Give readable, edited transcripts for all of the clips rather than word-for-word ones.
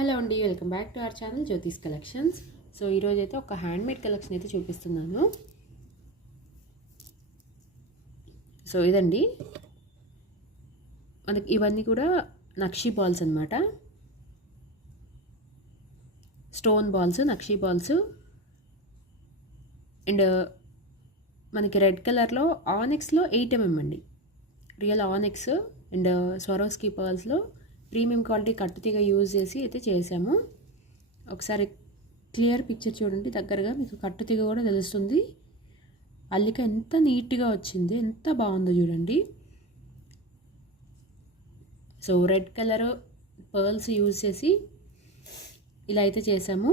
Hello అండి, welcome back to our channel జ్యోతిస్ collections. So ఈరోజు అయితే ఒక హ్యాండ్మేడ్ కలెక్షన్ అయితే చూపిస్తున్నాను. సో ఇదండి, మనకి ఇవన్నీ కూడా నక్షీ బాల్స్ అన్నమాట. స్టోన్ బాల్స్, నక్షీ బాల్స్. అండ్ మనకి రెడ్ కలర్లో ఆనెక్స్లో 8mm అండి, రియల్ ఆనెక్స్. అండ్ స్వరోస్కీ పర్ల్స్లో ప్రీమియం క్వాలిటీ కట్టుతీగ యూజ్ చేసి అయితే చేసాము. ఒకసారి క్లియర్ పిక్చర్ చూడండి దగ్గరగా, మీకు కట్టుతీగ కూడా తెలుస్తుంది. అల్లిక ఎంత నీట్గా వచ్చింది, ఎంత బాగుందో చూడండి. So red colour pearls use చేసి ఇలా అయితే చేసాము.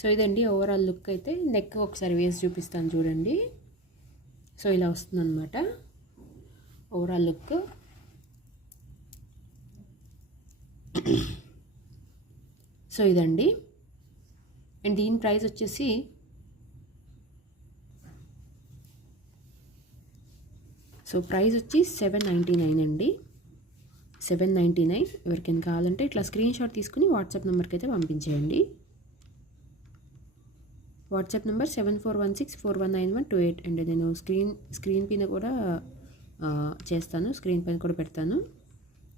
సో ఇదండి ఓవరాల్ లుక్. అయితే నెక్ ఒకసారి వేసి చూపిస్తాను చూడండి. సో ఇలా వస్తుంది అన్నమాట ఓవరాల్ లుక్. సో ఇదండి, అండ్ దీని ప్రైస్ వచ్చేసి $799 అండి. $799. ఎవరికైనా కావాలంటే ఇట్లా స్క్రీన్ షాట్ తీసుకుని వాట్సాప్ నెంబర్కి అయితే పంపించేయండి. WhatsApp number 7416419128. అండ్ నేను స్క్రీన్ పైన కూడా చేస్తాను, స్క్రీన్ పైన కూడా పెడతాను.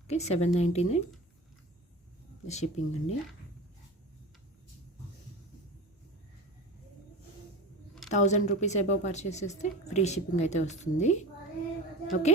ఓకే, $799 షిప్పింగ్ అండి. 1000 రూపీస్ అబవ్ పర్చేస్ చేస్తే ఫ్రీ షిప్పింగ్ అయితే వస్తుంది. ఓకే.